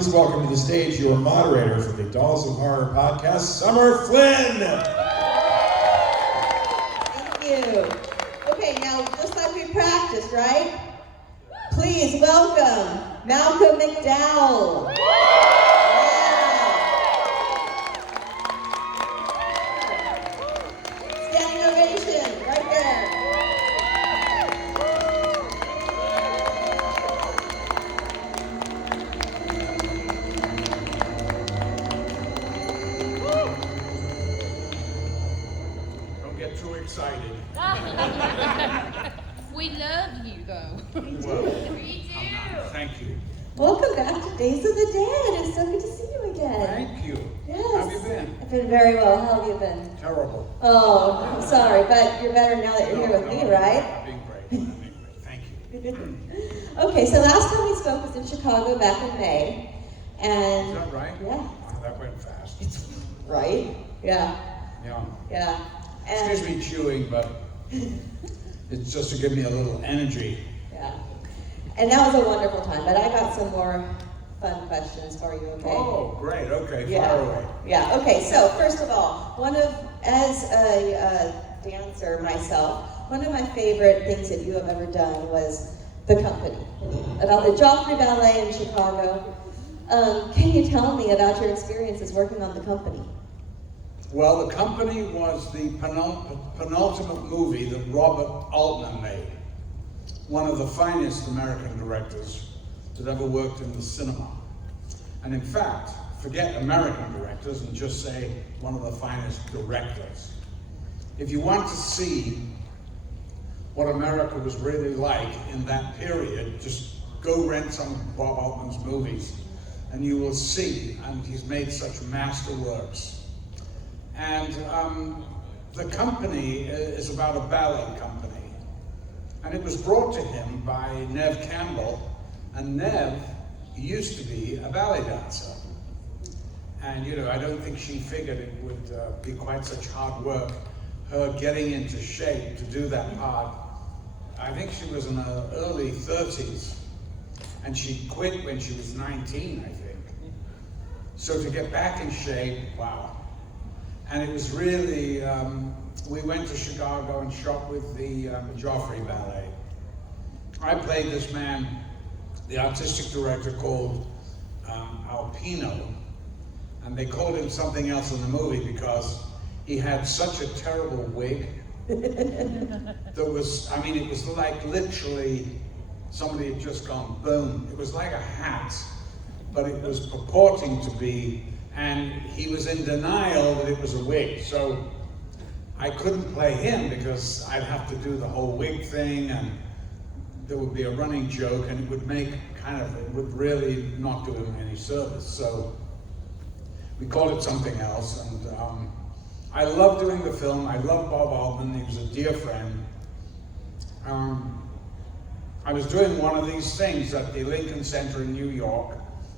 please welcome to the stage your moderator for the Dolls of Horror podcast, Summer Flynn. Thank you. Okay, now just like we practiced, right? Please welcome Malcolm McDowell. Standing ovation, right there. Don't get too excited. We love you, though. Well, We do. thank you. Welcome back to Days of the Dead. It's so good to see you again. Thank you. Yes. How have you been? I've been very well. How have you been? Terrible. Oh, I'm sorry, but you're better now that you're here with me, right? I'm being great. I'm being great. Thank you. Okay, so last time we spoke was in Chicago back in May, and Is that right? yeah, Oh, that went fast. right, yeah, Yeah. yeah, and Excuse me chewing, but it's just to give me a little energy. yeah, and that was a wonderful time. But I got some more fun questions for you. Okay. Oh, great. Okay, Yeah. fire away. Yeah. Okay. So first of all, as a dancer myself, one of my favorite things that you have ever done was the company, about the Joffrey Ballet in Chicago. Can you tell me about your experiences working on the company? Well, the company was the penultimate movie that Robert Altman made. One of the finest American directors that ever worked in the cinema. And in fact, forget American directors and just say one of the finest directors. If you want to see what America was really like in that period, just go rent some of Bob Altman's movies and you will see, and he's made such masterworks. And the company is about a ballet company. And it was brought to him by Nev Campbell, and Nev used to be a ballet dancer. And I don't think she figured it would be quite such hard work, her getting into shape to do that part. I think she was in her early 30s, and she quit when she was 19, I think. So to get back in shape, wow. And it was really, we went to Chicago and shot with the Joffrey Ballet. I played this man, the artistic director called Alpino, and they called him something else in the movie because he had such a terrible wig. It was like literally somebody had just gone boom. It was like a hat, but it was purporting to be, and he was in denial that it was a wig. So I couldn't play him because I'd have to do the whole wig thing, and there would be a running joke, and it would really not do him any service. So we called it something else, and I love doing the film. I love Bob Altman. He was a dear friend. I was doing one of these things at the Lincoln Center in New York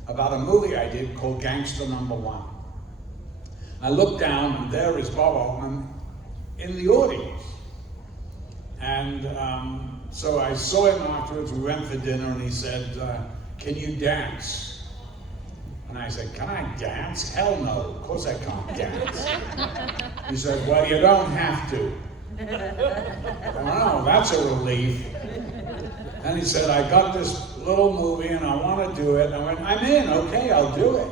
about a movie I did called Gangster Number One. I looked down, and there is Bob Altman in the audience. And so I saw him afterwards. We went for dinner, and he said, "Can you dance?" And I said, "Can I dance? Hell no, of course I can't dance." He said, "Well, you don't have to." Oh, that's a relief. And he said, "I got this little movie and I want to do it." And I went, "I'm in, okay, I'll do it,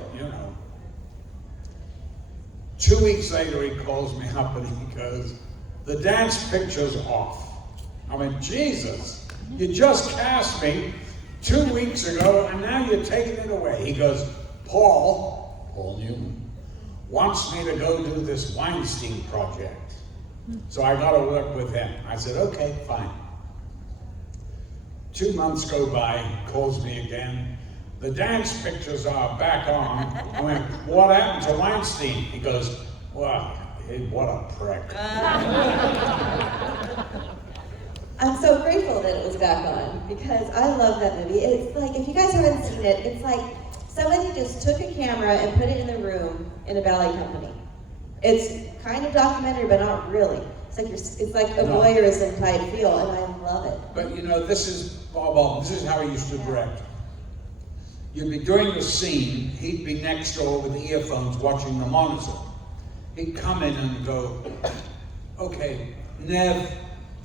2 weeks later, he calls me up and he goes, "The dance picture's off." I went, "Jesus, you just cast me 2 weeks ago and now you're taking it away." He goes, Paul Newman, wants me to go do this Weinstein project. So I got to work with him. I said, "Okay, fine." 2 months go by, he calls me again. "The dance pictures are back on." I went, "What happened to Weinstein?" He goes, "Well, what a prick." I'm so grateful that it was back on because I love that movie. It's like, if you guys haven't seen it, it's like somebody just took a camera and put it in the room in a ballet company. It's kind of documentary, but not really. It's like a voyeurism type feel, and I love it. But this is Bob Altman. This is how he used to direct. You'd be doing the scene, he'd be next door with the earphones watching the monitor. He'd come in and go, okay, Nev,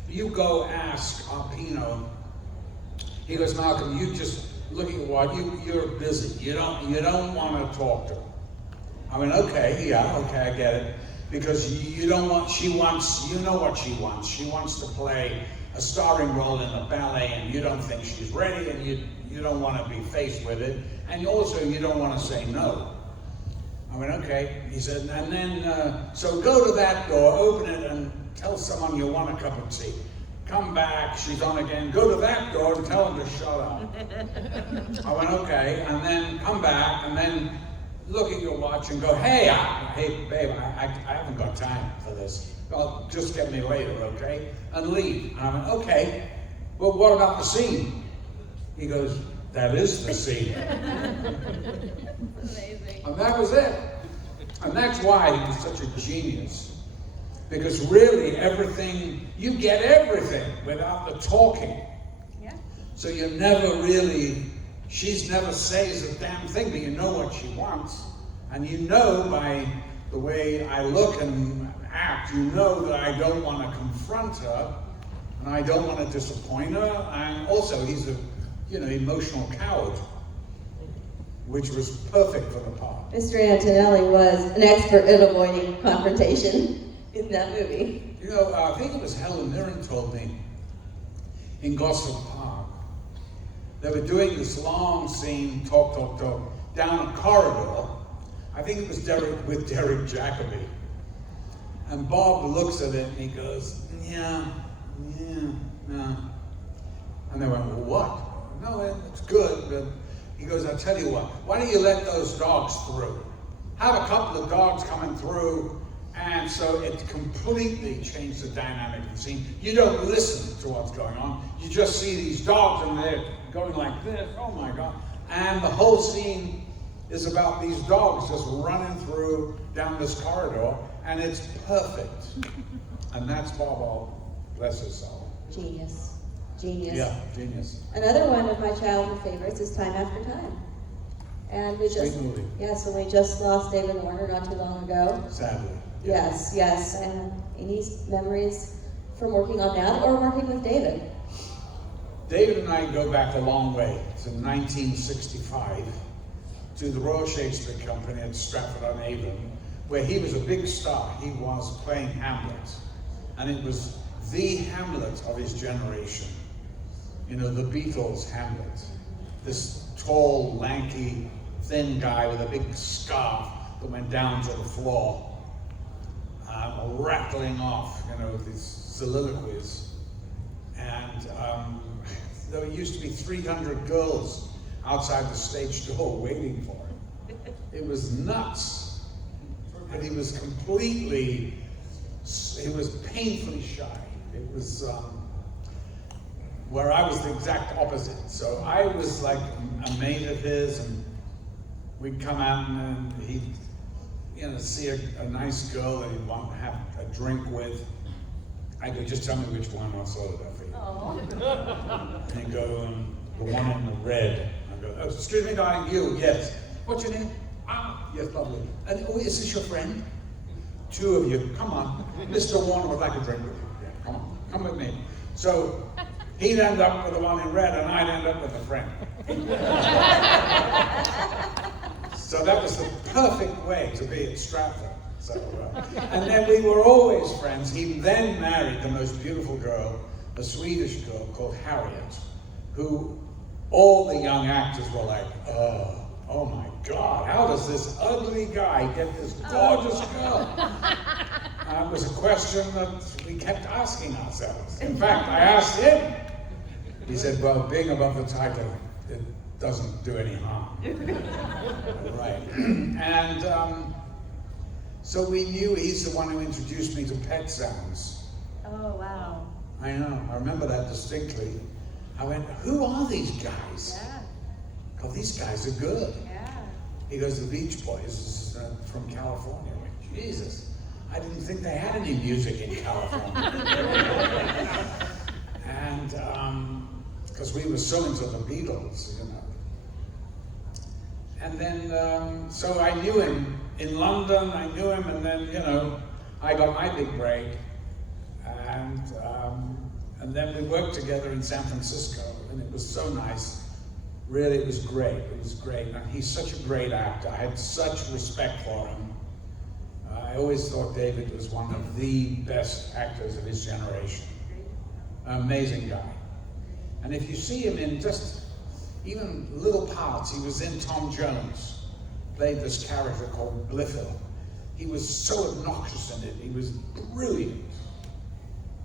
you go ask Arpino. He goes, Malcolm, you just look at what you're busy. You don't want to talk to her. I mean, okay, I get it. Because you don't want, she wants, you know what she wants. She wants to play a starring role in a ballet, and you don't think she's ready, and you don't want to be faced with it, and also you don't want to say no. I went, okay. He said, and then, so go to that door, open it, and tell someone you want a cup of tea. Come back, she's on again, go to that door and tell them to shut up. I went, okay, and then come back, and then look at your watch and go, hey babe, I haven't got time for this. Well, just get me later, okay? And leave. And I went, okay, but what about the scene? He goes, that is the scene. Amazing. And that was it. And that's why he was such a genius. Because really everything, you get everything without the talking. Yeah. So you never really, she's never says a damn thing, but you know what she wants. And you know by the way I look and act, you know that I don't want to confront her, and I don't want to disappoint her, and also he's a, emotional coward, which was perfect for the part. Mr. Antonelli was an expert at avoiding confrontation in that movie. I think it was Helen Mirren told me in Gosford Park. They were doing this long scene, talk, down a corridor. I think it was with Derek Jacobi. And Bob looks at it and he goes, yeah. And they went, well, what? No, it's good, but he goes, I'll tell you what, why don't you let those dogs through? Have a couple of dogs coming through, and so it completely changed the dynamic of the scene. You don't listen to what's going on, you just see these dogs and they're going like this, oh my God. And the whole scene is about these dogs just running through down this corridor, and it's perfect. And that's Bob All, bless his soul. Genius. Yeah, genius. Another one of my childhood favorites is Time After Time. And we Sweet movie. Yes, and we just lost David Warner not too long ago. Sadly. Yes. And any memories from working on that or working with David? David and I go back a long way to 1965 to the Royal Shakespeare Company at Stratford-on-Avon, where he was a big star. He was playing Hamlet, and it was the Hamlet of his generation. The Beatles' Hamlet. This tall, lanky, thin guy with a big scarf that went down to the floor, rattling off, these soliloquies. And there used to be 300 girls outside the stage door waiting for him. It was nuts. But he was painfully shy. It was where I was the exact opposite. So I was like a mate of his, and we'd come out and he'd see a nice girl that he'd want to have a drink with. I go, just tell me which one, I'll sort it out for you. Oh. And he'd go, the one in the red. I go, oh, excuse me, darling, you, yes. What's your name? Yes, lovely. And is this your friend? Two of you, come on. Mr. Warner would like a drink with you. Yeah, come on, come with me. So he'd end up with the one in red, and I'd end up with a friend. So that was the perfect way to be at Stratford. So, and then we were always friends. He then married the most beautiful girl, a Swedish girl called Harriet, who all the young actors were like, oh my God, how does this ugly guy get this gorgeous girl? It was a question that we kept asking ourselves. In fact, I asked him. He said, well, being above the title, it doesn't do any harm. Right. And so we knew he's the one who introduced me to Pet Sounds. Oh, wow. I know, I remember that distinctly. I went, who are these guys? Yeah. Oh, these guys are good. Yeah. He goes, the Beach Boys from California. I went, Jesus, I didn't think they had any music in California. And because we were so into the Beatles, And then, so I knew him in London, I knew him, and then, you know, I got my big break. And then we worked together in San Francisco, and it was so nice. Really, it was great. It was great. And he's such a great actor. I had such respect for him. I always thought David was one of the best actors of his generation. An amazing guy. And if you see him in just even little parts, he was in Tom Jones, played this character called Blifil. He was so obnoxious in it. He was brilliant.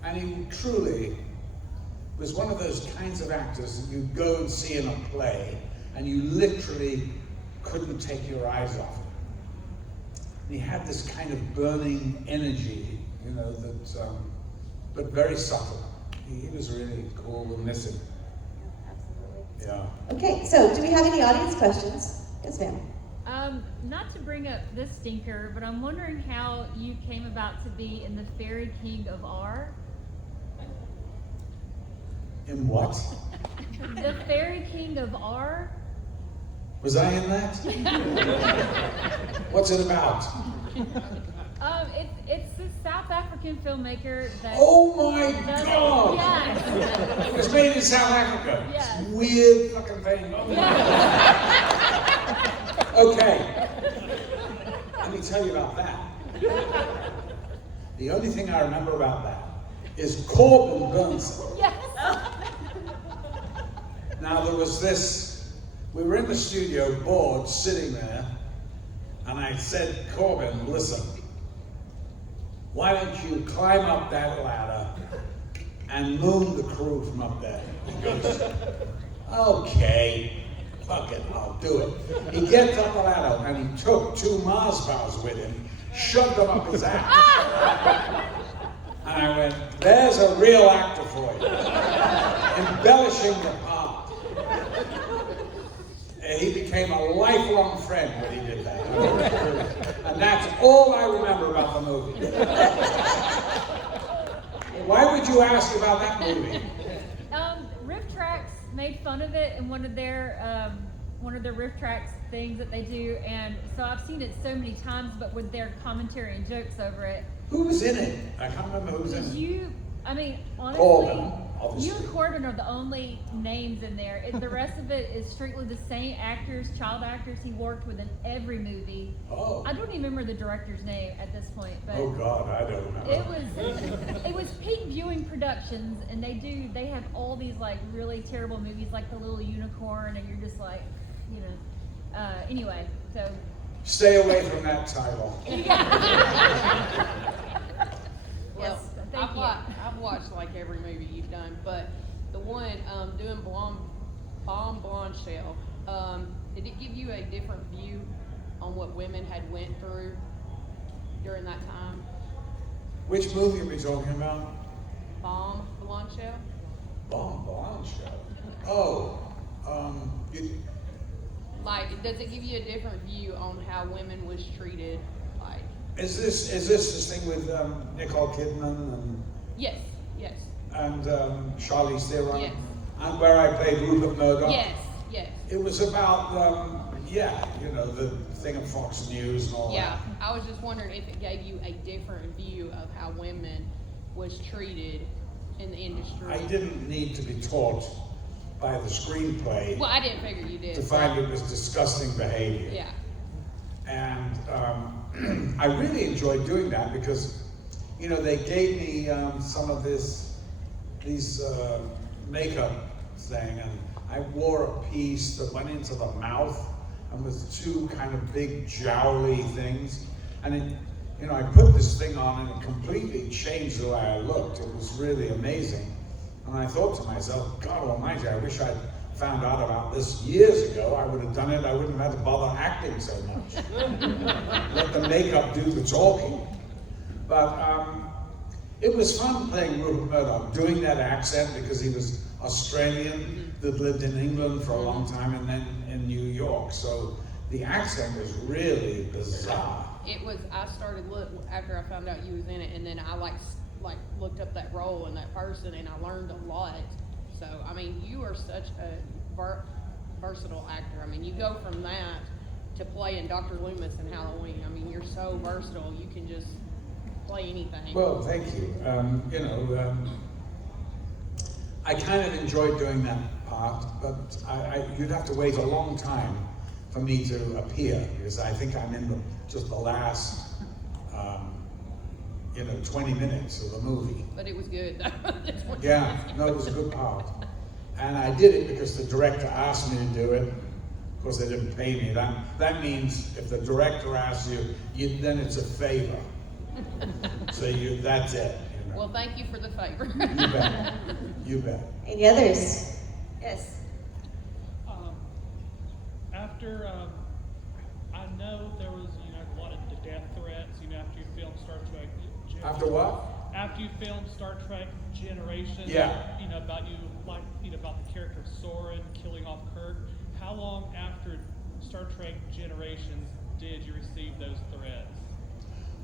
And he truly was one of those kinds of actors that you go and see in a play and you literally couldn't take your eyes off him. And he had this kind of burning energy, you know, that, but very subtle. He was really cool. We'll miss him. Absolutely. Yeah. Okay, so do we have any audience questions? Yes, ma'am. Not to bring up this stinker, but I'm wondering how you came about to be in the Fairy King of R. In what? The Fairy King of R. Was I in that? What's it about? It's this South African filmmaker that. Oh my does- God! Yes. It was made in South Africa. Yes. Weird fucking thing. Okay. Let me tell you about that. The only thing I remember about that is Corbin Burnson. Yes. Now there was this, we were in the studio, bored, sitting there, and I said, Corbin, listen, why don't you climb up that ladder and moon the crew from up there? He goes, okay, fuck it, I'll do it. He gets up the ladder and he took 2 Mars bars with him, shoved them up his ass. And I went, there's a real actor for you. Embellishing the part. And he became a lifelong friend when he did that. And that's all I remember about the movie. Why would you ask about that movie? Riff Tracks made fun of it in one of their Riff Tracks things that they do, and so I've seen it so many times, but with their commentary and jokes over it. Who was in it? I can't remember who was in it. You, I mean, honestly, Corbin, obviously. you and Corbin are the only names in there. The rest of it is strictly the same actors, child actors he worked with in every movie. Oh. I don't even remember the director's name at this point, but Oh God, I don't remember. it was Peak Viewing Productions, and they have all these like really terrible movies like The Little Unicorn, and you're just like, you know. Anyway, so. Stay away from that title. Well, Yes, thank you. I've watched like every movie you've done, but the one doing Bomb Blonde Shell, did it give you a different view on what women had went through during that time? Which movie are we talking about? Bomb Blonde Shell? Bomb Blonde Show. Oh, Like, does it give you a different view on how women was treated? Like, is this thing with Nicole Kidman yes. and Charlize Theron? Yes. And where I played Rupert Murdoch? Yes. It was about, the thing of Fox News and all Yeah, that. I was just wondering if it gave you a different view of how women was treated in the industry. I didn't need to be taught by the screenplay Well, I didn't figure you did. to find it was disgusting behavior. Yeah. And I really enjoyed doing that because, they gave me some of these makeup thing, and I wore a piece that went into the mouth and was 2 kind of big jowly things. And it, I put this thing on and it completely changed the way I looked. It was really amazing. And I thought to myself, God almighty, I wish I'd found out about this years ago. I would have done it. I wouldn't have had to bother acting so much. Let the makeup do the talking. But it was fun playing Rupert Murdoch, doing that accent because he was Australian that lived in England for a long time and then in New York. So the accent was really bizarre. It was, I started after I found out you was in it, and then I like looked up that role and that person, and I learned a lot. So, I mean, you are such a versatile actor. I mean, you go from that to play in Dr. Loomis and Halloween. I mean, you're so versatile. You can just play anything. Well, thank you. I kind of enjoyed doing that part, but you'd have to wait a long time for me to appear, because I think I'm in just the last 20 minutes of the movie. But it was good. Yeah, no, it was a good part. And I did it because the director asked me to do it. Of course, they didn't pay me. That means if the director asks you, then it's a favor. So that's it. You know. Well, thank you for the favor. You bet. You bet. Any others? Yes. After I know there was a lot of death threats. After you filmed Star Trek. After what? After you filmed Star Trek Generations. Yeah. About about the character of Soren killing off Kirk. How long after Star Trek Generations did you receive those threats?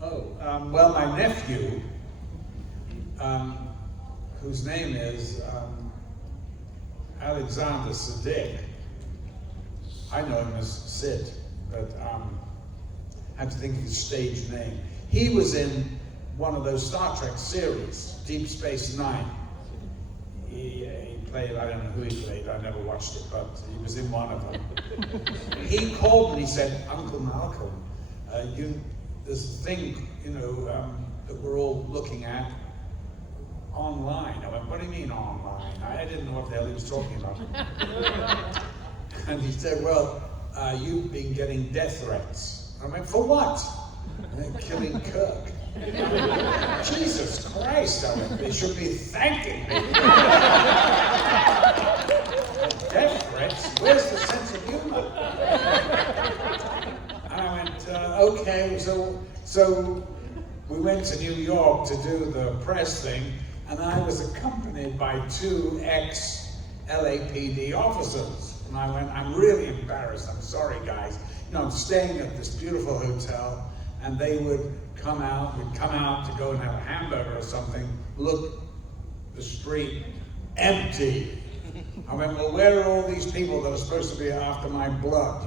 Well, my nephew, whose name is Alexander Siddiq, I know him as Sid, but I have to think of his stage name. He was in one of those Star Trek series, Deep Space Nine. He played, I don't know who he played, I never watched it, but he was in one of them. He called me and he said, Uncle Malcolm, this thing, that we're all looking at online. I went, what do you mean online? I didn't know what the hell he was talking about. And he said, well, you've been getting death threats. I went, for what? Killing Kirk. Jesus Christ, I went, they should be thanking me. Death threats? Where's the sense of humor? And I went, okay, so we went to New York to do the press thing, and I was accompanied by 2 ex-LAPD officers. And I went, I'm really embarrassed, I'm sorry guys. I'm staying at this beautiful hotel, and they would come out, we'd come out to go and have a hamburger or something, look, the street, empty. I went, well, where are all these people that are supposed to be after my blood,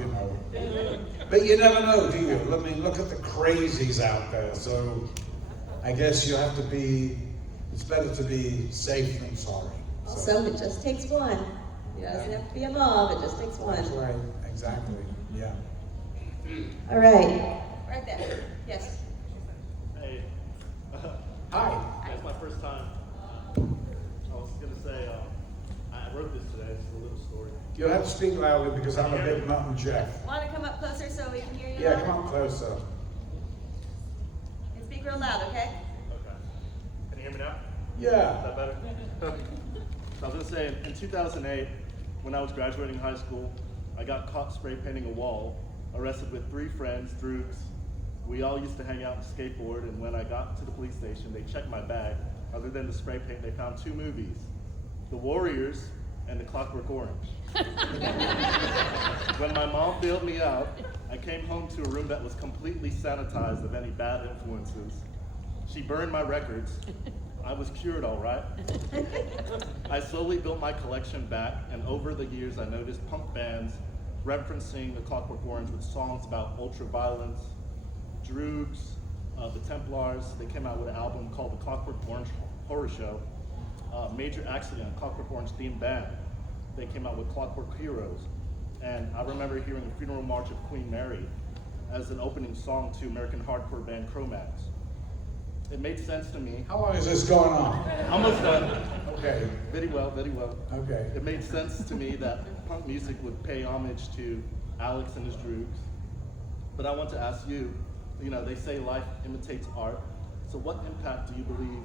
But you never know, do you? I mean, look at the crazies out there, so I guess you have to it's better to be safe than sorry. Also, it just takes one. It doesn't have to be a mob, it just takes one. That's right, exactly, yeah. All right. Right there. Yes. Hey. Hi. It's my first time. I was going to say, I wrote this today. It's a little story. You'll have to speak loudly because I'm a big Mutt and Jeff. Want to come up closer so we can hear you? Yeah, come up closer. And speak real loud, okay? Okay. Can you hear me now? Yeah. Is that better? I was going to say, in 2008, when I was graduating high school, I got caught spray painting a wall, arrested with 3 friends, droogs. We all used to hang out and skateboard, and when I got to the police station, they checked my bag. Other than the spray paint, they found 2 movies, The Warriors and The Clockwork Orange. When my mom bailed me out, I came home to a room that was completely sanitized of any bad influences. She burned my records. I was cured, all right. I slowly built my collection back, and over the years, I noticed punk bands referencing The Clockwork Orange with songs about ultra-violence. Droogs, the Templars, they came out with an album called The Clockwork Orange Horror Show. Major Accident, Clockwork Orange themed band, they came out with Clockwork Heroes. And I remember hearing the Funeral March of Queen Mary as an opening song to American hardcore band Cro-Mags. It made sense to me. How long is this going on? Almost done. Okay. Very well, very well. Okay. It made sense to me that punk music would pay homage to Alex and his Droogs. But I want to ask you, they say life imitates art. So what impact do you believe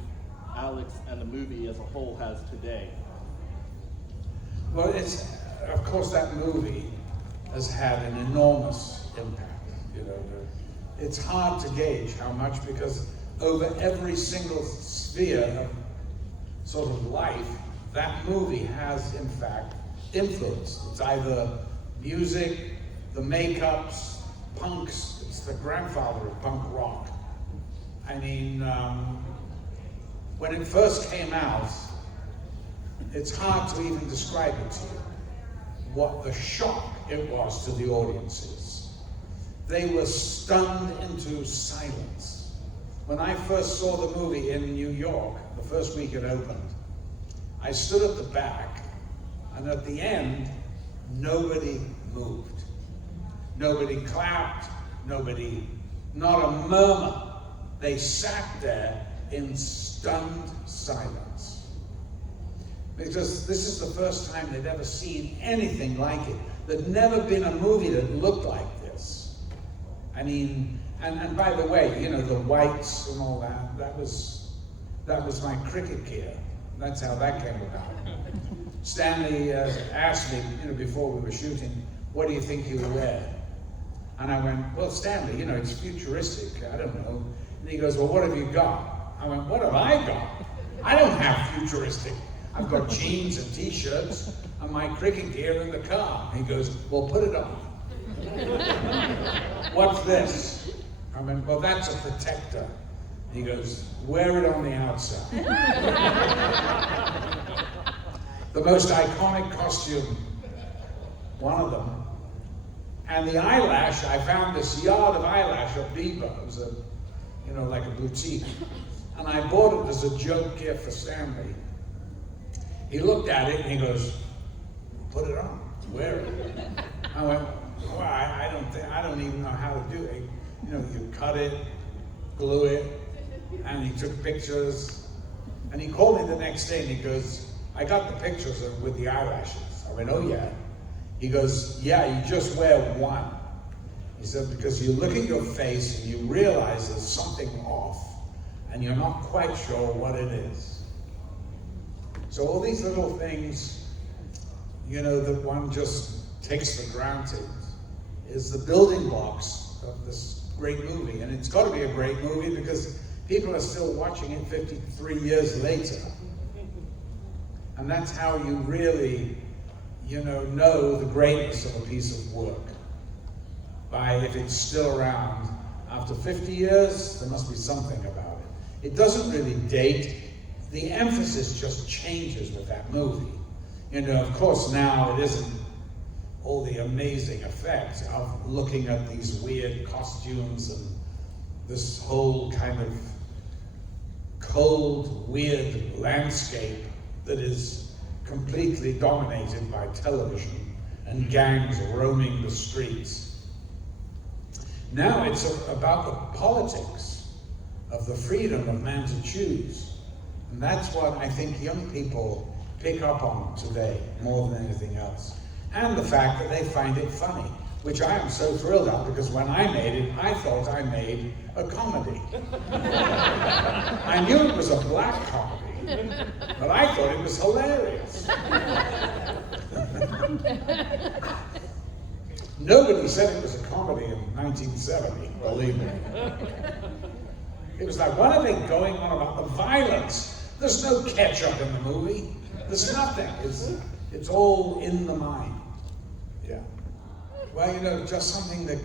Alex and the movie as a whole has today? Well, of course, that movie has had an enormous impact. It's hard to gauge how much, because over every single sphere of sort of life, that movie has, in fact, influenced. It's either music, the makeups, punks. It's the grandfather of punk rock. I mean, when it first came out, it's hard to even describe it to you, what the shock it was to the audiences. they were stunned into silence. When I first saw the movie in New York, the first week it opened, I stood at the back, and at the end, nobody moved. Nobody clapped, not a murmur. They sat there in stunned silence. Because this is the first time they'd ever seen anything like it. There'd never been a movie that looked like this. I mean, and by the way, you know, the whites and all that, that was my cricket gear. That's how that came about. Stanley asked me, you know, before we were shooting, what do you think you would wear? And I went, well, Stanley, you know, it's futuristic, I don't know. And he goes, well, what have you got? I went, what have I got? I don't have futuristic. I've got jeans and t-shirts and my cricket gear in the car. He goes, well, put it on. What's this? I went, well, that's a protector. He goes, wear it on the outside. The most iconic costume, one of them. And the eyelash, I found this yard of eyelash at Biba. It was like a boutique. And I bought it as a joke gift for Stanley. He looked at it and he goes, put it on, wear it. I went, well, I don't even know how to do it. You know, you cut it, glue it, and he took pictures. And he called me the next day and he goes, I got the pictures with the eyelashes. I went, oh yeah. He goes, yeah, you just wear one. He said, because you look at your face and you realize there's something off and you're not quite sure what it is. So all these little things, you know, that one just takes for granted is the building blocks of this great movie. And it's got to be a great movie because people are still watching it 53 years later. And that's how you really, you know the greatness of a piece of work. By if it's still around after 50 years, there must be something about it. It doesn't really date. The emphasis just changes with that movie. You know, of course now it isn't all the amazing effects of looking at these weird costumes and this whole kind of cold, weird landscape that is completely dominated by television and gangs roaming the streets. Now it's about the politics of the freedom of man to choose. And that's what I think young people pick up on today more than anything else. And the fact that they find it funny, which I am so thrilled at, because when I made it, I thought I made a comedy. I knew it was a black comedy, but I thought it was hilarious. Nobody said it was a comedy in 1970, believe me. It was like, what are they going on about? The violence. There's no catch-up in the movie. There's nothing. It's all in the mind. Yeah. Well, you know, just something that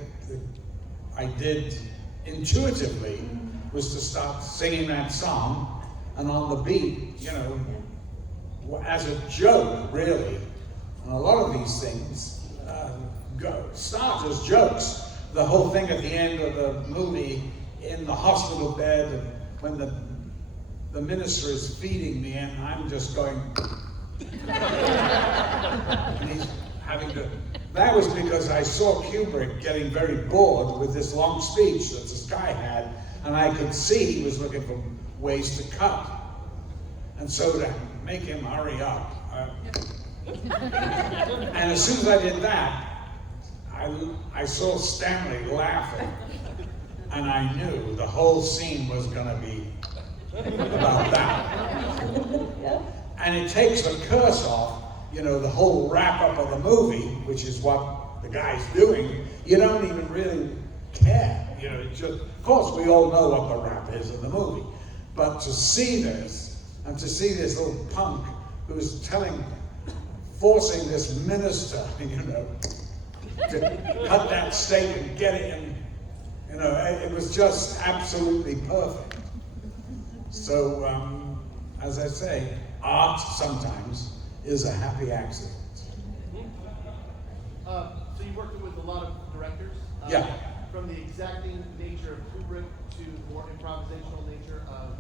I did intuitively was to start singing that song, and on the beat, you know, as a joke, really. And a lot of these things start as jokes. The whole thing at the end of the movie, in the hospital bed, and when the minister is feeding me, and I'm just going, and he's having to. That was because I saw Kubrick getting very bored with this long speech that this guy had, and I could see he was looking for ways to cut. And so to make him hurry up, and as soon as I did that, I saw Stanley laughing, and I knew the whole scene was going to be about that. And it takes the curse off, you know, the whole wrap-up of the movie, which is what the guy's doing. You don't even really care. You know, it's just, of course, we all know what the rap is in the movie. But to see this, and to see this little punk who's forcing this minister, you know, to cut that steak and get it in, you know, it was just absolutely perfect. So, as I say, art sometimes is a happy accident. So you worked with a lot of directors? Yeah. from the exacting nature of Kubrick to the more improvisational nature of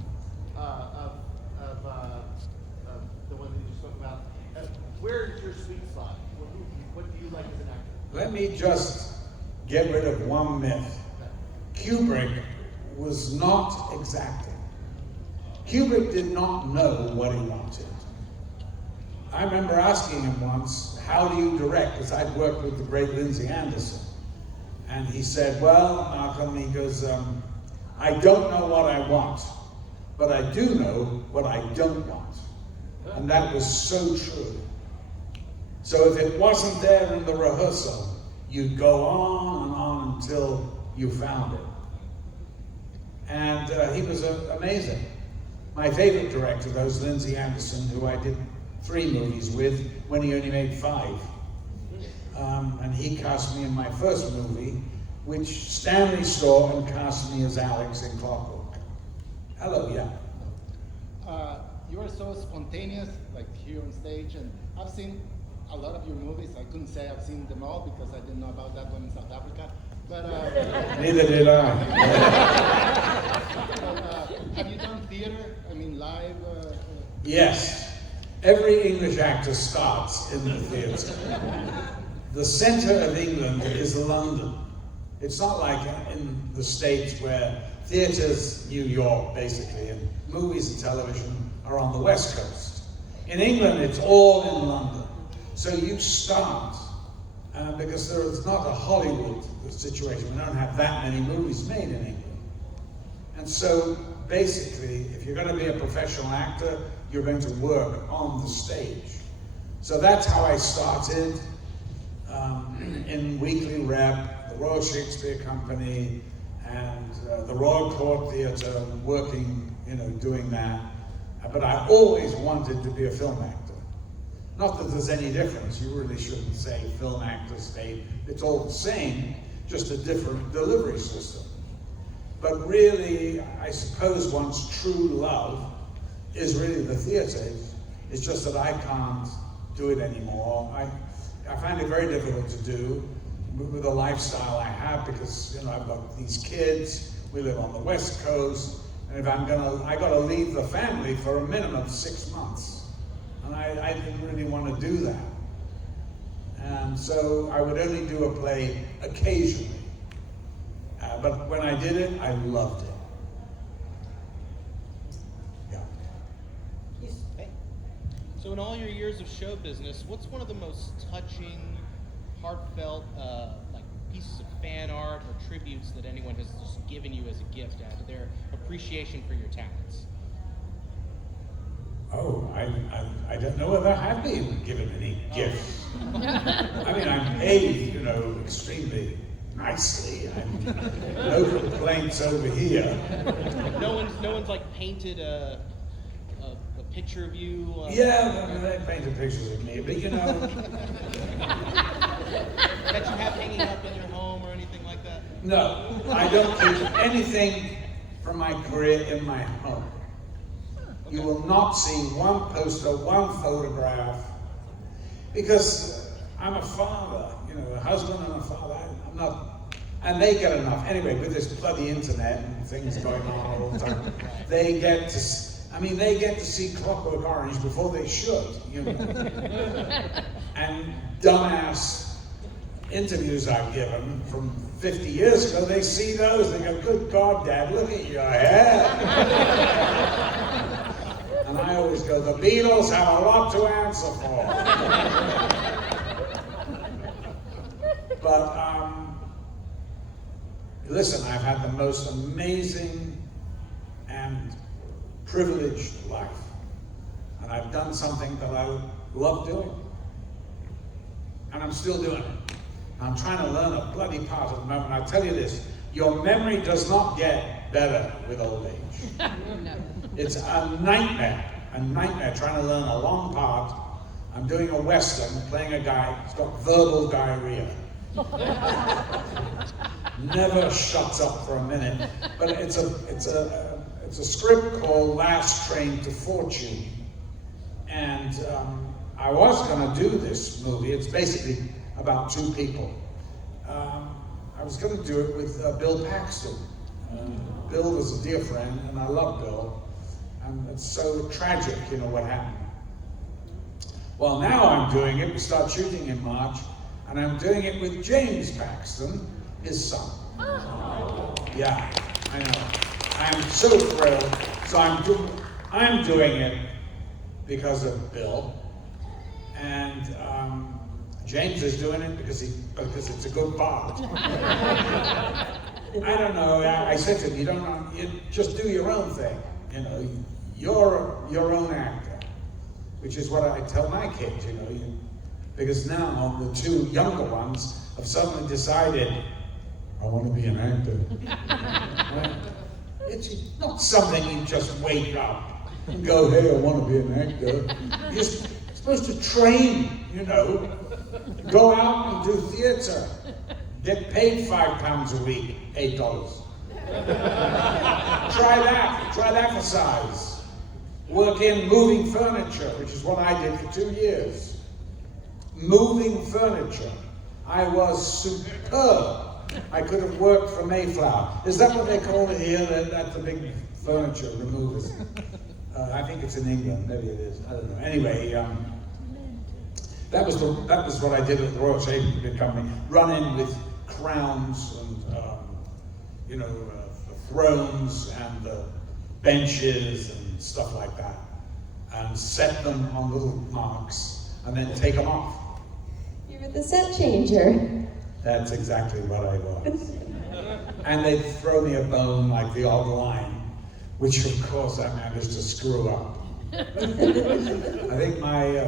the one that you just spoke about. Where is your sweet spot? What do you like as an actor? Let me just get rid of one myth. Kubrick was not exacting. Kubrick did not know what he wanted. I remember asking him once, how do you direct? Because I'd worked with the great Lindsay Anderson. And he said, well, Malcolm, he goes, I don't know what I want, but I do know what I don't want. And that was so true. So if it wasn't there in the rehearsal, you'd go on and on until you found it. And he was amazing. My favorite director, though, was Lindsay Anderson, who I did 3 movies with when he only made 5. And he cast me in my first movie, which Stanley saw and cast me as Alex in Clockwork. Hello, yeah. You are so spontaneous, like here on stage, and I've seen a lot of your movies. I couldn't say I've seen them all because I didn't know about that one in South Africa. But Neither did I. have you done theater? I mean, live? Yes. Every English actor starts in the theatre. The centre of England is London. It's not like in the States where theatre's New York, basically, and movies and television are on the West Coast. In England, it's all in London. So you start, because there is not a Hollywood situation. We don't have that many movies made in England. And so basically, if you're going to be a professional actor, you're going to work on the stage. So that's how I started in Weekly Rep, the Royal Shakespeare Company, and the Royal Court Theatre, working, doing that. But I always wanted to be a film actor. Not that there's any difference. You really shouldn't say film actor, stage. It's all the same, just a different delivery system. But really, I suppose one's true love is really the theatre. It's just that I can't do it anymore. I find it very difficult to do with the lifestyle I have because, I've got these kids, we live on the West Coast, and if I gotta leave the family for a minimum of 6 months. And I didn't really want to do that. And so I would only do a play occasionally. But when I did it, I loved it. Yeah. So in all your years of show business, what's one of the most touching, heartfelt, pieces of fan art or tributes that anyone has just given you as a gift out of their appreciation for your talents? Oh, I don't know whether I have been given any gifts. I mean, I'm paid, extremely nicely. No complaints over here. No one's like painted a picture of you. Yeah, they painted pictures of me, but that you have hanging up in your home or anything like that? No, I don't keep anything from my career in my home. Okay. You will not see one poster, one photograph, because I'm a father, a husband and a father. I'm not, and they get enough. Anyway, with this bloody internet and things going on all the time, they get to see Clockwork Orange before they should, And dumbass interviews I've given from 50 years ago, they see those, they go, good God, Dad, look at your hair. And I always go, the Beatles have a lot to answer for. But, listen, I've had the most amazing and privileged life. And I've done something that I love doing. And I'm still doing it. I'm trying to learn a bloody part at the moment. I tell you this, your memory does not get better with old age. No. It's a nightmare trying to learn a long part. I'm doing a Western, playing a guy who's got verbal diarrhea. Never shuts up for a minute. But it's a script called Last Train to Fortune. And I was going to do this movie. It's basically about 2 people. I was going to do it with Bill Paxton. Bill was a dear friend, and I love Bill. And it's so tragic, what happened. Well, now I'm doing it. We start shooting in March, and I'm doing it with James Paxton, his son. Yeah, I know. I'm so thrilled. So I'm doing it because of Bill, and James is doing it because it's a good part. I don't know. I said to him, you just do your own thing. You're your own actor, which is what I tell my kids. Because now the two younger ones have suddenly decided, I want to be an actor. It's not something you just wake up and go, hey, I want to be an actor. You're supposed to train, Go out and do theater. Get paid £5 a week, $8. Try that for size. Work in moving furniture, which is what I did for 2 years. Moving furniture. I was superb. I could have worked for Mayflower. Is that what they call it here? That's the big furniture removers. I think it's in England. Maybe it is. I don't know. Anyway, that was what I did at the Royal Shakespeare Company. Run in with crowns and the thrones and the benches and stuff like that, and set them on little marks, and then take them off. You were the set changer. That's exactly what I was. And they'd throw me a bone like the odd line, which of course I managed to screw up. I think my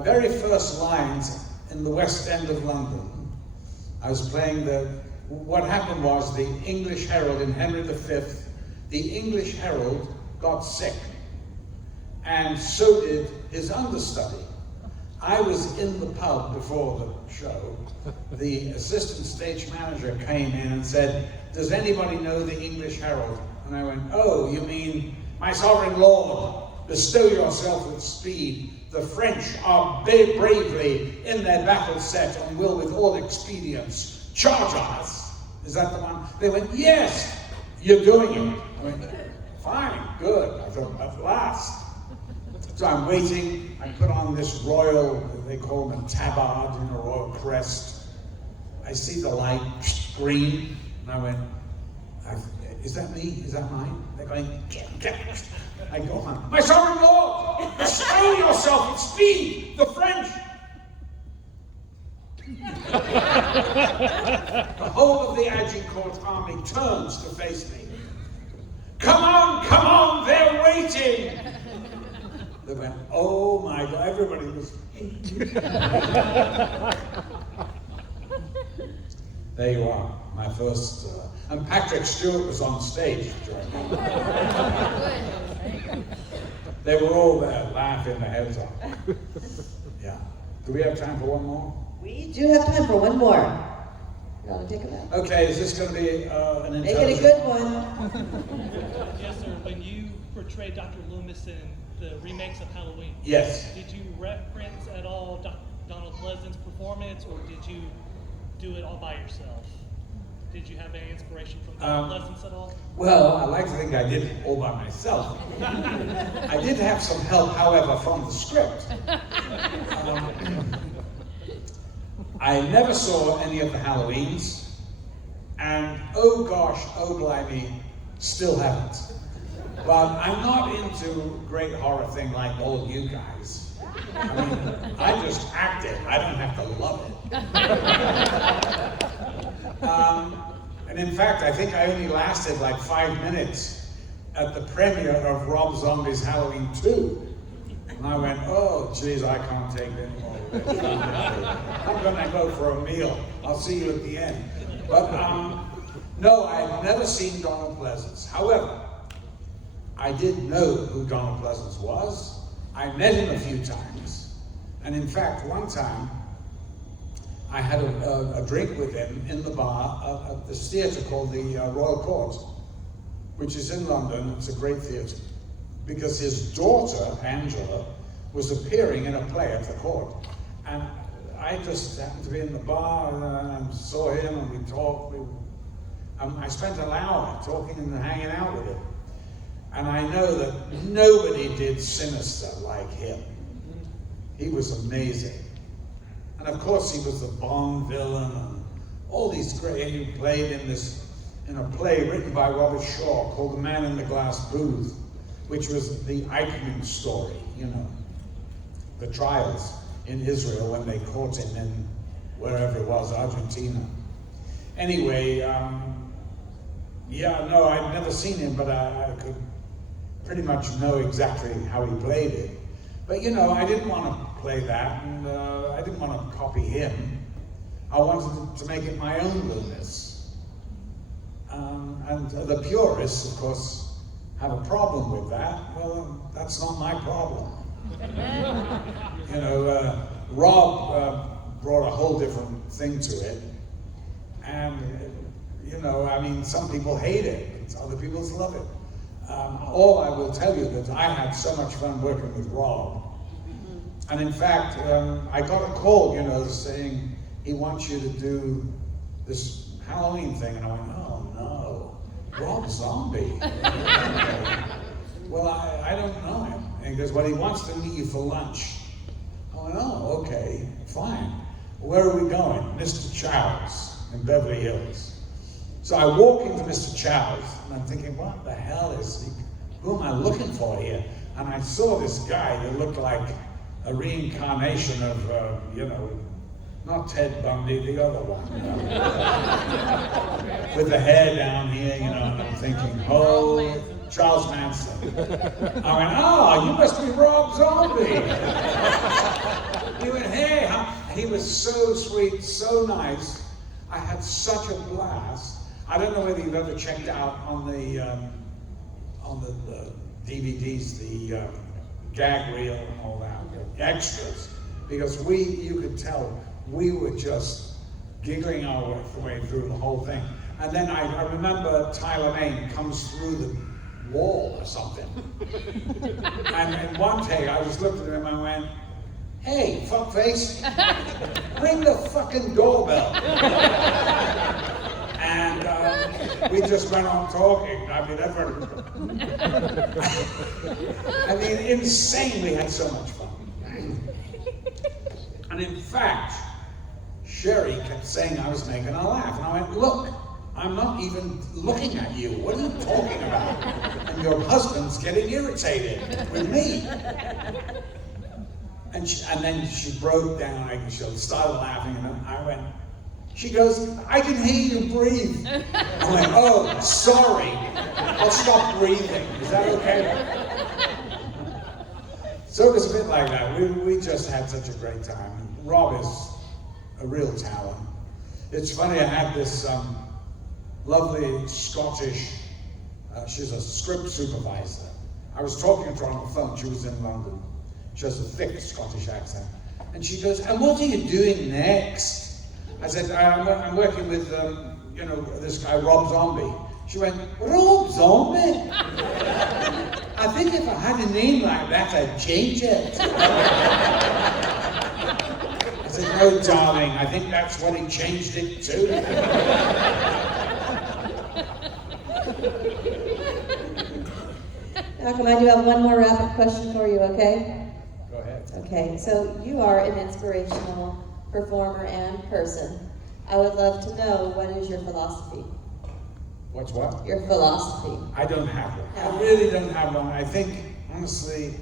very first lines in the West End of London, I was playing what happened was the English Herald in Henry V, the English Herald got sick, and so did his understudy. I was in the pub before the show. The assistant stage manager came in and said, does anybody know the English Herald? And I went, oh, you mean, my sovereign lord, bestow yourself with speed. The French are bravely in their battle set and will with all expedience charge us. Is that the one? They went, yes, you're doing it. I went, fine, good. I thought, at last. So I'm waiting, I put on this royal, they call them a tabard, royal crest. I see the light, green, and I went, is that me? Is that mine? They're going, get. I go on, my sovereign lord, bestow yourself with speed, the French. The whole of the Agincourt army turns to face me. Come on, they're waiting. They went, oh my God, everybody was. There you are, my first, and Patrick Stewart was on stage during that. They were all there, laughing their heads off. Yeah. Do we have time for one more? We do have time for one more. You want to take a minute? Okay, is this going to be an Make it a good one. Yes, sir. When you portrayed Dr. Loomis in the remakes of Halloween, Yes. did you reference at all Donald Pleasant's performance, or did you do it all by yourself? Did you have any inspiration from Donald Pleasance at all? Well, I like to think I did it all by myself. I did have some help, however, from the script. I never saw any of the Halloweens, and oh gosh, oh blimey, still haven't. But I'm not into great horror thing like all you guys. I mean, I just act it. I don't have to love it. And in fact, I think I only lasted like 5 minutes at the premiere of Rob Zombie's Halloween 2. And I went, oh, geez, I can't take it anymore. I'm gonna go for a meal. I'll see you at the end. But no, I've never seen Donald Pleasance. However, I did know who Donald Pleasance was. I met him a few times. And in fact, one time, I had a drink with him in the bar at this theatre called the Royal Court, which is in London. It's a great theatre. Because his daughter, Angela, was appearing in a play at the court. And I just happened to be in the bar and I saw him and we talked. I spent an hour talking and hanging out with him. And I know that nobody did Sinister like him. He was amazing. And of course he was the Bond villain and all these great, he played in a play written by Robert Shaw called The Man in the Glass Booth, which was the Eichmann story, you know, the trials in Israel when they caught him in wherever it was, Argentina. Anyway, yeah, no, I'd never seen him, but I could pretty much know exactly how he played it. But you know, I didn't want to play that, and I didn't want to copy him. I wanted to make it my own Loomis. And the purists, of course, have a problem with that. Well, that's not my problem. You know, Rob brought a whole different thing to it. And, you know, I mean, some people hate it, other people love it. All I will tell you that I had so much fun working with Rob. And in fact, I got a call, you know, saying he wants you to do this Halloween thing. And I went, oh no, Rob Zombie. Well, I don't know him. And he goes, well, he wants to meet you for lunch. I went, oh, okay, fine. Where are we going? Mr. Chow's in Beverly Hills. So I walk into Mr. Chow's, and I'm thinking, what the hell is he? Who am I looking for here? And I saw this guy that looked like a reincarnation of, you know, not Ted Bundy, the other one, you know, with the hair down here, you know, and I'm thinking, oh, Charles Manson. I went, oh, you must be Rob Zombie. He went, hey, he was so sweet, so nice. I had such a blast. I don't know whether you've ever checked out on the DVDs, the gag reel and all that, the extras, because you could tell we were just giggling our way through the whole thing. And then I remember Tyler Mane comes through the wall or something. And in one take, I just looked at him and I went, hey, fuckface, ring the fucking doorbell. And we just went on talking. I mean, insane. We had so much fun. And in fact, Sherry kept saying I was making her laugh. And I went, look, I'm not even looking at you. What are you talking about? And your husband's getting irritated with me. And then she broke down. She started laughing, and I went. She goes, I can hear you breathe. I went, oh, sorry. I'll stop breathing. Is that okay? So it was a bit like that. We just had such a great time. Rob is a real talent. It's funny, I had this lovely Scottish, she's a script supervisor. I was talking to her on the phone. She was in London. She has a thick Scottish accent. And she goes, and what are you doing next? I said, I'm working with, you know, this guy, Rob Zombie. She went, Rob Zombie? I think if I had a name like that, I'd change it. I said, no, darling, I think that's what he changed it to. Malcolm, I do have one more rapid question for you, okay? Go ahead. Okay, so you are an inspirational performer and person. I would love to know, what is your philosophy? What's what? Your philosophy. I don't have one. No. I really don't have one. I think, honestly,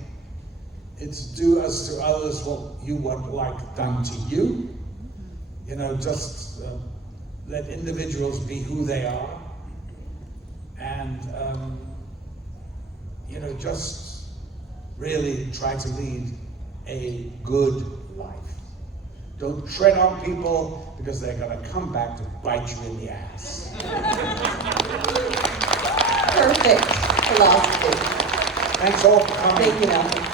it's do us to others what you would like done to you. You know, just let individuals be who they are. And, you know, just really try to lead a good life. Don't tread on people because they're going to come back to bite you in the ass. Perfect philosophy. Thanks all for coming. Thank you, Malcolm.